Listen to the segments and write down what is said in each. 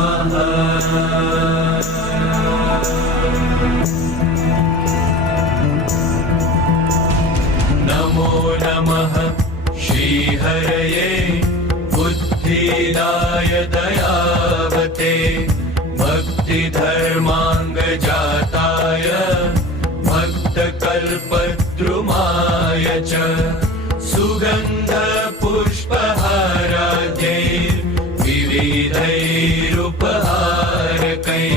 नमः। नमो नमः श्रीहरये बुद्धिदाय दयावते भक्तिधर्माङ्गजाताय भक्तकल्पद्रुमाय च सुगन्धपुष्पहाराद्यैर्विविधैरुपहारकैः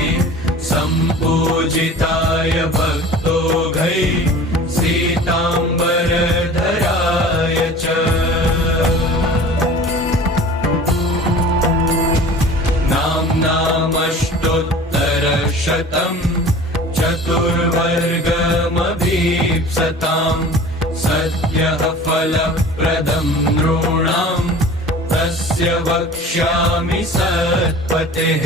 सम्पूजिताय भक्तोघैः सीताम्बरधराय च नाम्नामष्टोत्तरशतम् चतुर्वर्गमभीप्सताम् सद्यः फलप्रदं नृणाम् तस्य वक्ष्यामि सत्पतेः।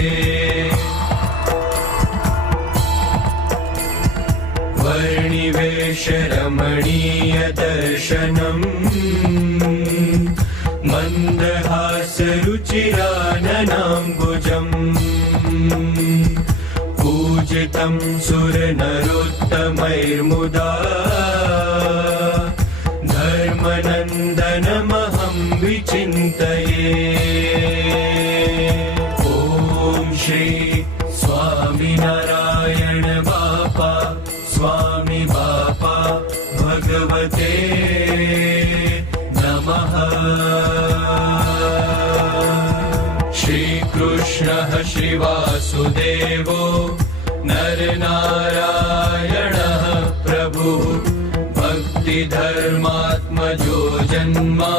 वर्णिवेशरमणीयदर्शनम् मन्दहासरुचिराननाम्बुजम् पूजितं सुरनरोत्तमैर्मुदा धर्मनन्दनमहं विचिन्तये। ॐ श्री स्वामिनारायण बापा स्वामी बापा भगवते नमः। श्रीकृष्णः श्रीवासुदेवो नरनारायणः प्रभुः भक्तिधर्मात्मजो जन्मा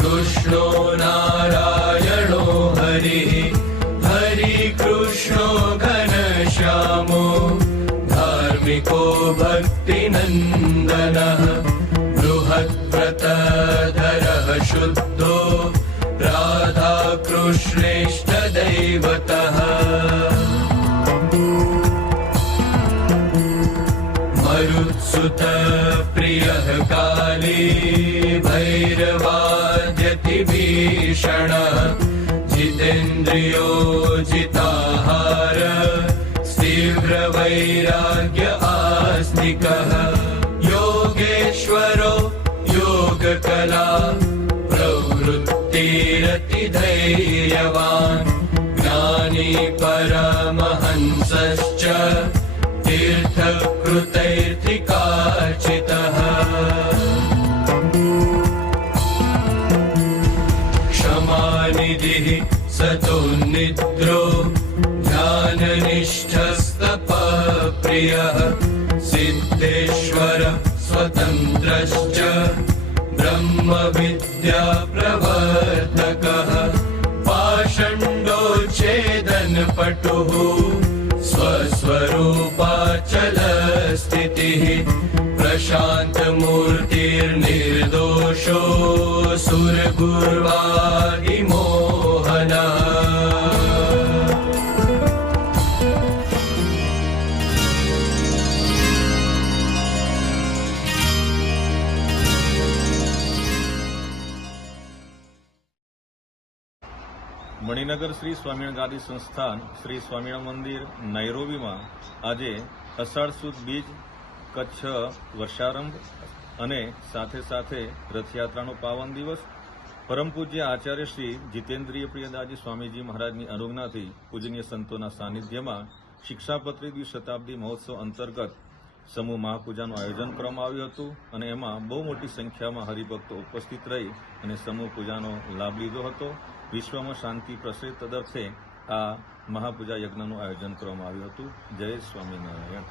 कृष्णो नारायणो हरिः हरिकृष्णो घनश्यामो धार्मिको भक्तिनन्दनः बृहद्व्रतधरः शुद्धो राधाकृष्णेष्टदैवतः मरुत्सुतप्रियः काली भैरवाद्यतिभीषणः जितेन्द्रियो जिताहार तीव्रवैराग्य आस्तिकः योगेश्वरो योगकला प्रवृत्तिरतिधैर्यवान् ज्ञानी परमहंसश्च तीर्थकृतैर्त्रिकार्चितः क्षमानिधिः सतोन्निद्रो ध्याननिष्ठस्तपप्रियः सिद्धेश्वर स्वतन्त्रश्च ब्रह्मविद्या प्रवर्तकः पाषण्डोच्छेदनपटुः स्वस्वरूपाचलस्थितिः प्रशान्तमूर्तिर्निर्दोषो सुरगुर्वादिमोहनः। મણિનગર શ્રી સ્વામિનારાયણ ગાદી સંસ્થાન શ્રી સ્વામિનારાયણ મંદિર નૈરોબીમાં આજે અષાઢ સુદ બીજ કચ્છ વર્ષારંભ અને સાથે સાથે રથયાત્રાનો પાવન દિવસ પરમ પૂજ્ય આચાર્ય શ્રી જીતેન્દ્રિય પ્રિયદાસજી સ્વામીજી મહારાજની અનુજ્ઞાથી પૂજનીય સંતોના સાનિધ્યમાં શિક્ષાપત્રી દ્વિશતાબ્દી મહોત્સવ અંતર્ગત સમૂહ મહાપૂજાનું આયોજન કરવામાં આવ્યું હતું અને એમાં બહુ મોટી સંખ્યામાં હરિભક્તો ઉપસ્થિત રહી અને સમૂહ પૂજાનો લાભ લીધો હતો. વિશ્વમાં શાંતિ પ્રસરે તદર્થે આ મહાપૂજા યજ્ઞનું આયોજન કરવામાં આવ્યું હતું. જય સ્વામિનારાયણ.